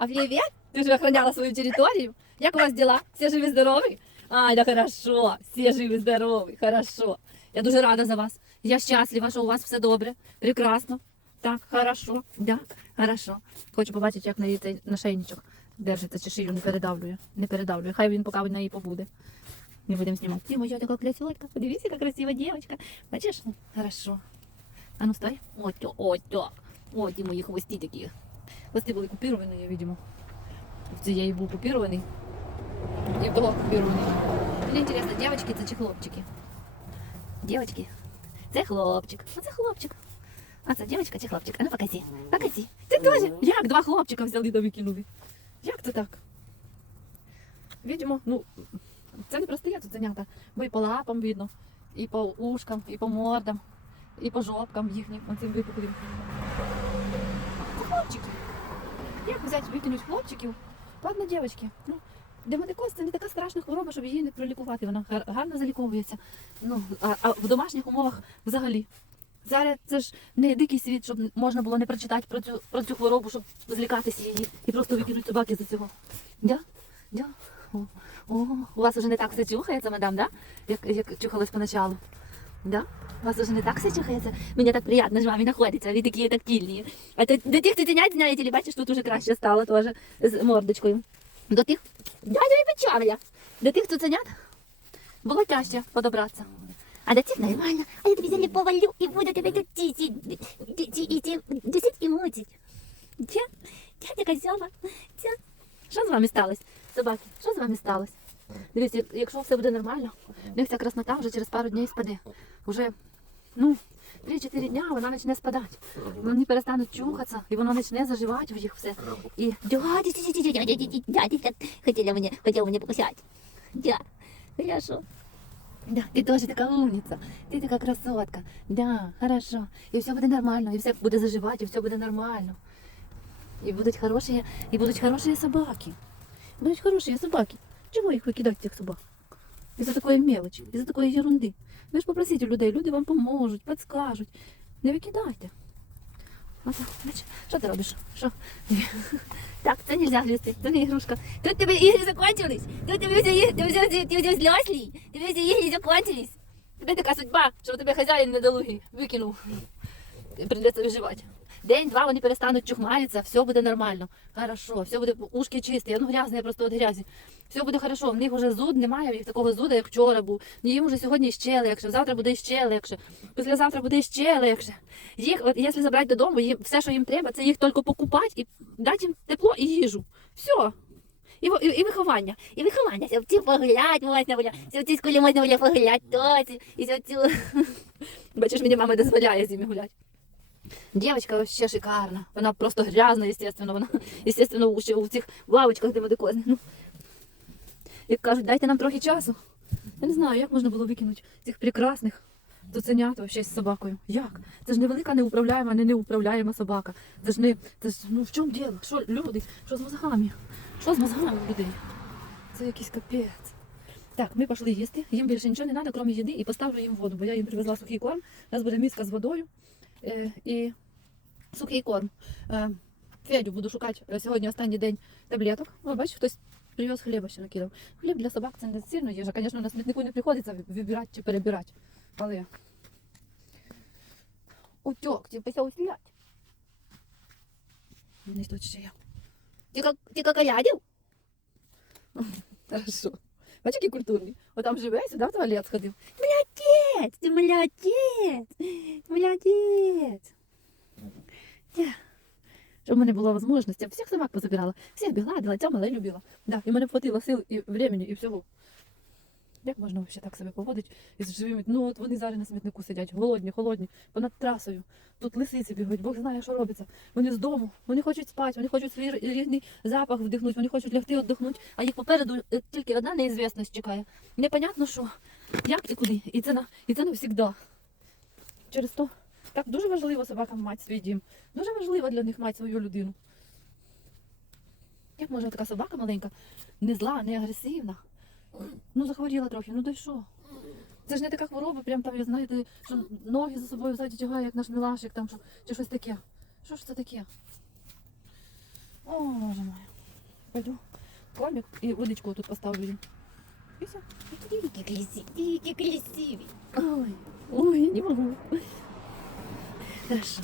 А привет! Ты же охраняла свою территорию. Як у вас дела? Все живы здоровы? Ай, да хорошо, все живы здоровы, хорошо. Я дуже рада за вас. Я щаслива, що у вас все добре, прекрасно. Так, хорошо, да, хорошо. Хочу побачити, як на її цей нашейничок держиться, чи шию не передавлює. Не передавлює. Хай він поки на її побуде. Не будемо знімати. Ти моя така красотка. Подивіться, яка красива дівчинка. Бачиш? Хорошо. А ну стой. Ось, то, ось так. Ось ті мої хвості такі. Хвости були купіровані, я видимо. В цієї був купірований. І в того купірований. Мені інтересно, дівчатки це чи хлопчики? Дівчатки. Це хлопчик. А це хлопчик. А це дівчинка чи хлопчик? А ну покажи. Покажи. Це теж. Як два хлопчика взяли да викинули? Як це так? Видимо, ну, це не прості тут занята, бо і по лапам видно, і по ушкам, і по мордам, і по жопкам їхнім, оцим випуклим. Це хлопчики. Як взяти викинуть хлопчиків? Ладно, дівчатки. Ну, демодикоз це не така страшна хвороба, щоб її не пролікувати. Вона гарно заліковується. Ну, а, а в домашніх умовах взагалі. Зараз це ж не дикий світ, щоб можна було не прочитати про цю, про цю хворобу, щоб злякатися її і просто викинути собаки за цього. Да? Да? О, о, у вас уже не так все чухається, мадам, да? Як, як чухалось поначалу. Да? Вас уже не так все чухається? Мені так приємно з вами знаходиться, ви такі тактильні. А то, до тих, хто тянять, знаєте, бачиш, тут уже краще стало теж з мордочкою. До тих, дядя і печавля. До тих, хто ценят, було тяжче подобратися. А до тих нормально. А я тобі взяли повалю і буду тебе тут десять і мучить. Дядя Козьова. Що з вами сталося, собаки? Що з вами сталося? Дивіться, якщо все буде нормально, в них ця краснота вже через пару днів спаде. Уже, ну, 3-4 дня вона почне спадати. Вони перестануть чухатися, і воно почне заживати в їх все. І дядя, хотіла мені, хотіла мені покусати. Дя, хорошо. Да, ты тоже такая умница, ты такая красотка. Да, хорошо. И все будет нормально, и все буде заживать, и все буде нормально. И будут хорошие, и будут хорошие собаки. Будут хорошие собаки. Чего их выкидать, этих собак? Из-за такой мелочи, из-за такой ерунды. Ви ж попросите у людей, люди вам поможуть, підскажуть. Не викидайте. Ось, бач, що ти робиш? Що? Так, це нельзя гризти, це не ігрушка. Тут тебе ігри закончились. Тут тебе все ігри, ти взяв, ти взяв злослі, тебе всі ігри закончились. Тебе така судьба, що тебе хазяїн недолугий викинув. Придеться виживати. День-два вони перестануть чухмаритися, все буде нормально. Хорошо, все буде ушки чисті, ну грязне просто від грязі. Все буде хорошо. В них вже зуд немає, в їх такого зуда, як вчора був. Їм вже сьогодні ще легше, завтра буде ще легше, післязавтра буде ще легше. Їх, от якщо забрати додому, їм все, що їм треба, це їх тільки покупати і дати їм тепло і їжу. Все. І, і, і виховання. І виховання. В ці можна було, це в цій можна було погуляти, то ці, і цю. Бачиш, мені мама дозволяє з ними гуляти. Дівчинка вообще шикарна. Вона просто грязна, естественно. Вона, естественно, у цих лавочках демодикозних. Ну, як кажуть, дайте нам трохи часу. Я не знаю, як можна було викинути цих прекрасних цуценят вообще з собакою. Як? Це ж невелика неуправляєма, не неуправляєма собака. Це ж не. Це ж ну в чому діло? Що люди? Що з мозгами? Що з мозгами людей? Це якийсь капець. Так, ми пішли їсти. Їм більше нічого не треба, крім їди, і поставлю їм воду, бо я їм привезла сухий корм. У нас буде миска з водою і сухий корм. Е, Федю буду шукати е, сьогодні останній день таблеток. О, бачиш, хтось привез хліба ще накидав. Хліб для собак це не сильно їжа. Звісно, на смітнику не приходиться вибирати чи перебирати. Але утек, типа я устрілять. Не тут ще я. Ти как, ти как олядів? Хорошо. Бачиш, який культурний. От там живе, сюди в туалет сходив. Молодець, молодець. Я. Щоб в мене була можливість, я всіх собак позабирала, всіх бігладила, ця мале любила. Да, і мене хватило сил і времени, і всього. Як можна взагалі так себе поводити із живими? Ну от вони зараз на смітнику сидять, голодні, холодні, понад трасою. Тут лисиці бігають, Бог знає, що робиться. Вони з дому, вони хочуть спати, вони хочуть свій рідний запах вдихнути, вони хочуть лягти, віддихнути, а їх попереду е, тільки одна неізвісність чекає. Непонятно що, як і куди. І це, на, і це навсігда. Через то так дуже важливо собакам мати свій дім. Дуже важливо для них мати свою людину. Як може така собака маленька, не зла, не агресивна? Ну, захворіла трохи, ну то й що? Це ж не така хвороба, прям там, знаєте, що ноги за собою ззаді тягає, як наш мілашик, там, чи щось таке. Що ж це таке? О, боже мой. пойду в комик и водичку тут поставлю. Какие красивые, какие красивые. Ой, ой, не могу. Хорошо.